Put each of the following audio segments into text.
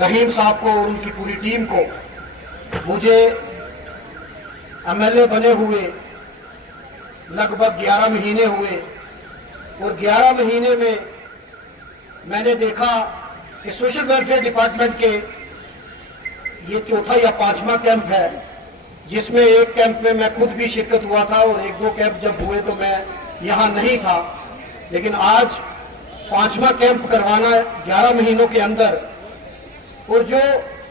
रहीम साहब को और उनकी पूरी टीम को मुझे एमएलए बने हुए लगभग 11 महीने हुए और 11 महीने में मैंने देखा कि सोशल वेलफेयर डिपार्टमेंट के ये चौथा या पांचवा कैंप है, जिसमें एक कैंप में मैं खुद भी शिरकत हुआ था और एक दो कैंप जब हुए तो मैं यहाँ नहीं था, लेकिन आज पांचवा कैंप करवाना 11 महीनों के अंदर। और जो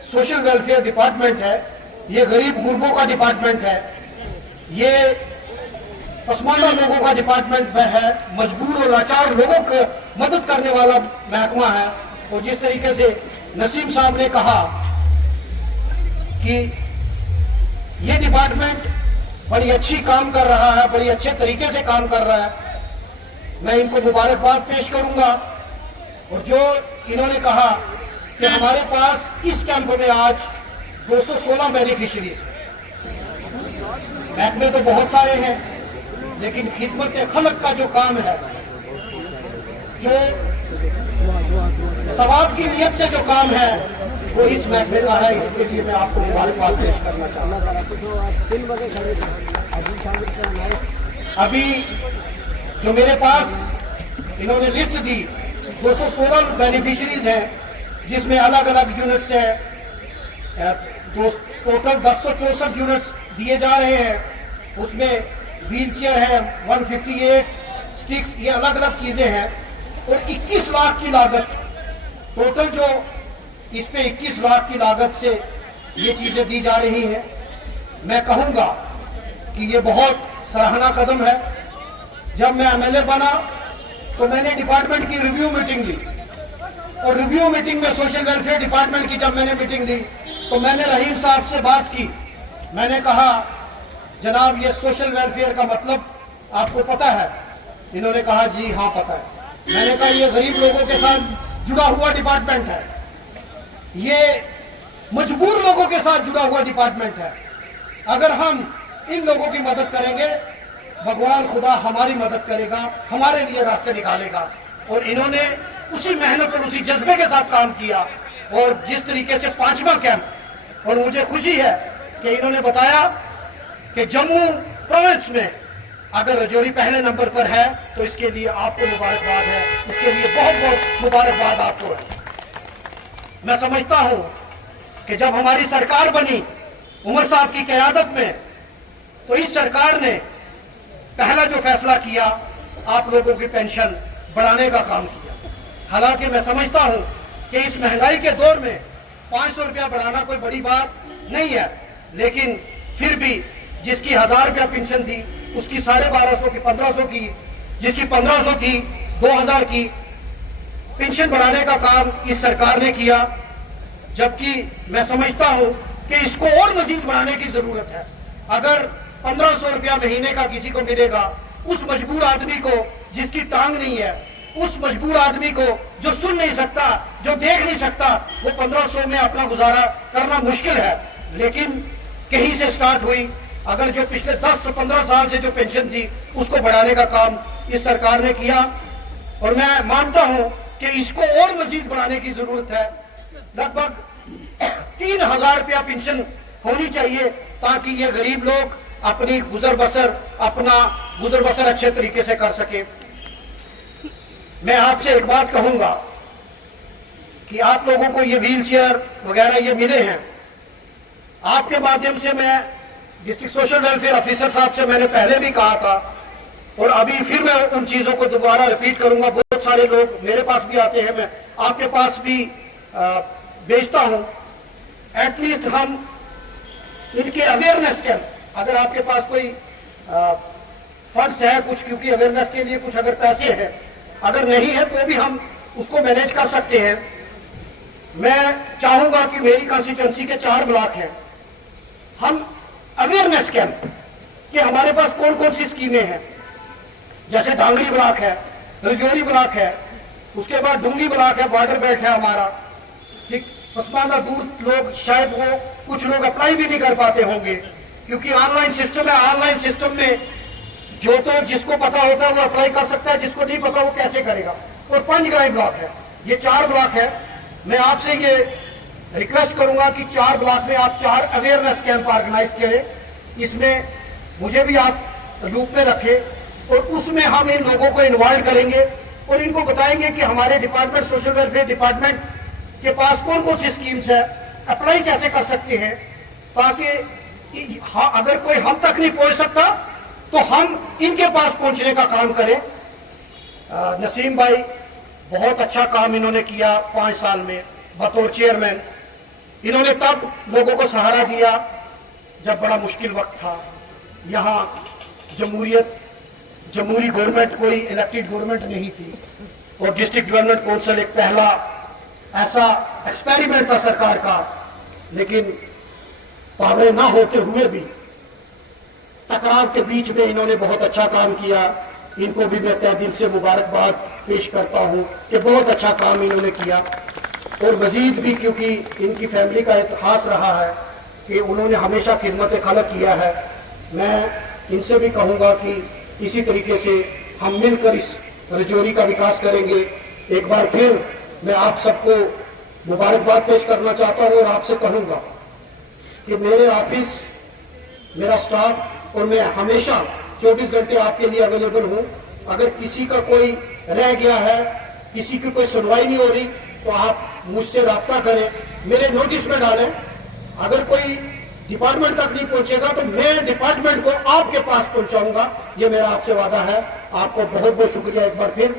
सोशल वेलफेयर डिपार्टमेंट है ये गरीब गुरबों का डिपार्टमेंट है, ये पसमानदा लोगों का डिपार्टमेंट है, मजबूर और लाचार लोगों को मदद करने वाला महकमा है। और जिस तरीके से नसीम साहब ने कहा कि ये डिपार्टमेंट बड़ी अच्छी काम कर रहा है, बड़ी अच्छे तरीके से काम कर रहा है, मैं इनको मुबारकबाद पेश करूंगा। और जो इन्होंने कहा कि हमारे पास इस कैंप में आज 216 बेनिफिशियरीज, महकमे तो बहुत सारे हैं, लेकिन खिदमत खलक का जो काम है, जो सवाब की नियत से जो काम है, वो इस महकमे का है। इसके लिए मैं आपको मुबारकबाद पेश करना चाहूँगा। अभी जो मेरे पास इन्होंने लिस्ट दी 216 बेनिफिशियरीज हैं, जिसमें अलग अलग यूनिट्स है, टोटल 1064 यूनिट्स दिए जा रहे हैं। उसमें व्हील चेयर है, 158 स्टिक्स, ये अलग अलग चीजें हैं। और 21 लाख की लागत टोटल, जो इस पे 21 लाख की लागत से ये चीजें दी जा रही हैं। मैं कहूंगा कि ये बहुत सराहना कदम है। जब मैं एमएलए बना तो मैंने डिपार्टमेंट की रिव्यू मीटिंग ली, और रिव्यू मीटिंग में सोशल वेलफेयर डिपार्टमेंट की जब मैंने मीटिंग ली तो मैंने रहीम साहब से बात की। मैंने कहा, जनाब ये सोशल वेलफेयर का मतलब आपको पता है? इन्होंने कहा जी हाँ पता है। मैंने कहा ये गरीब लोगों के साथ जुड़ा हुआ डिपार्टमेंट है, ये मजबूर लोगों के साथ जुड़ा हुआ डिपार्टमेंट है। अगर हम इन लोगों की मदद करेंगे, भगवान खुदा हमारी मदद करेगा, हमारे लिए रास्ते निकालेगा। और इन्होंने उसी मेहनत और उसी जज्बे के साथ काम किया। और जिस तरीके से पांचवा कैंप, और मुझे खुशी है कि इन्होंने बताया कि जम्मू प्रोविंस में अगर रजौरी पहले नंबर पर है तो इसके लिए आपको मुबारकबाद है, इसके लिए बहुत बहुत मुबारकबाद आपको है। मैं समझता हूं कि जब हमारी सरकार बनी उमर साहब की क़यादत में, तो इस सरकार ने पहला जो फैसला किया, आप लोगों की पेंशन बढ़ाने का काम किया। हालांकि मैं समझता हूं कि इस महंगाई के दौर में 500 रुपया बढ़ाना कोई बड़ी बात नहीं है, लेकिन फिर भी जिसकी 1000 रुपया पेंशन थी उसकी 1250 की, 1500 की, जिसकी 1500 थी 2000 की पेंशन बढ़ाने का काम इस सरकार ने किया। जबकि मैं समझता हूं कि इसको और मजीद बढ़ाने की जरूरत है। अगर 1500 रुपया महीने का किसी को मिलेगा, उस मजबूर आदमी को जिसकी टांग नहीं है, उस मजबूर आदमी को जो सुन नहीं सकता, जो देख नहीं सकता, वो 1500 में अपना गुजारा करना मुश्किल है। लेकिन कहीं से स्टार्ट हुई। अगर जो पिछले 10 से 15 साल से जो पेंशन थी उसको बढ़ाने का काम इस सरकार ने किया, और मैं मानता हूं कि इसको और मजीद बढ़ाने की जरूरत है। लगभग 3000 रुपया पेंशन होनी चाहिए, ताकि ये गरीब लोग अपनी अपना गुजर बसर अच्छे तरीके से कर सके। मैं आपसे एक बात कहूंगा कि आप लोगों को ये व्हील चेयर वगैरह ये मिले हैं, आपके माध्यम से मैं डिस्ट्रिक्ट सोशल वेलफेयर ऑफिसर साहब से मैंने पहले भी कहा था, और अभी फिर मैं उन चीजों को दोबारा रिपीट करूंगा। बहुत सारे लोग मेरे पास भी आते हैं, मैं आपके पास भी भेजता हूं। एटलीस्ट हम इनके अवेयरनेस कैंप, अगर आपके पास कोई फंड्स है कुछ, क्योंकि अवेयरनेस के लिए कुछ अगर पैसे हैं, अगर नहीं है तो भी हम उसको मैनेज कर सकते हैं। मैं चाहूंगा कि मेरी कॉन्स्टिट्यूएंसी के 4 ब्लॉक हैं, हम अवेयरनेस कैंप कि हमारे पास कौन कौन सी स्कीमें हैं। जैसे डांगरी ब्लॉक है, रजौरी ब्लॉक है, उसके बाद डुंगी ब्लॉक है, बॉर्डर बेल्ट है हमारा। ठीक, पसमानदा दूर लोग शायद वो कुछ लोग अप्लाई भी नहीं कर पाते होंगे, क्योंकि ऑनलाइन सिस्टम है। ऑनलाइन सिस्टम में जो तो जिसको पता होता है वो अप्लाई कर सकता है, जिसको नहीं पता वो कैसे करेगा। और पंचग्राही ब्लॉक है, ये 4 ब्लॉक है। मैं आपसे ये रिक्वेस्ट करूंगा कि 4 ब्लॉक में आप 4 अवेयरनेस कैंप ऑर्गेनाइज करें, इसमें मुझे भी आप लूप में रखें और उसमें हम इन लोगों को इन्वॉल्व करेंगे और इनको बताएंगे कि हमारे डिपार्टमेंट, सोशल वेलफेयर डिपार्टमेंट के पास कौन कौन सी स्कीम्स है, अप्लाई कैसे कर सकते हैं, ताकि अगर कोई हम तक नहीं पहुंच सकता तो हम इनके पास पहुंचने का काम करें। नसीम भाई, बहुत अच्छा काम इन्होंने किया 5 साल में बतौर चेयरमैन। इन्होंने तब लोगों को सहारा दिया जब बड़ा मुश्किल वक्त था। यहाँ जमहूरी गवर्नमेंट, कोई इलेक्टेड गवर्नमेंट नहीं थी और डिस्ट्रिक्ट डेवलपमेंट काउंसिल एक पहला ऐसा एक्सपेरिमेंट था सरकार का, लेकिन पावरें ना होते हुए भी टकराव के बीच में इन्होंने बहुत अच्छा काम किया। इनको भी मैं तहे दिल से मुबारकबाद पेश करता हूं कि बहुत अच्छा काम इन्होंने किया और मजीद भी, क्योंकि इनकी फैमिली का इतिहास रहा है कि उन्होंने हमेशा खिदमत खलक किया है। मैं इनसे भी कहूंगा कि इसी तरीके से हम मिलकर इस रजौरी का विकास करेंगे। एक बार फिर मैं आप सबको मुबारकबाद पेश करना चाहता हूं और आपसे कहूंगा कि मेरे ऑफिस, मेरा स्टाफ और मैं हमेशा 24 घंटे आपके लिए अवेलेबल हूं। अगर किसी का कोई रह गया है, किसी की कोई सुनवाई नहीं हो रही, तो आप मुझसे रब्ता करें, मेरे नोटिस में डालें। अगर कोई डिपार्टमेंट तक नहीं पहुंचेगा तो मैं डिपार्टमेंट को आपके पास पहुंचाऊंगा, ये मेरा आपसे वादा है। आपको बहुत बहुत शुक्रिया एक बार फिर।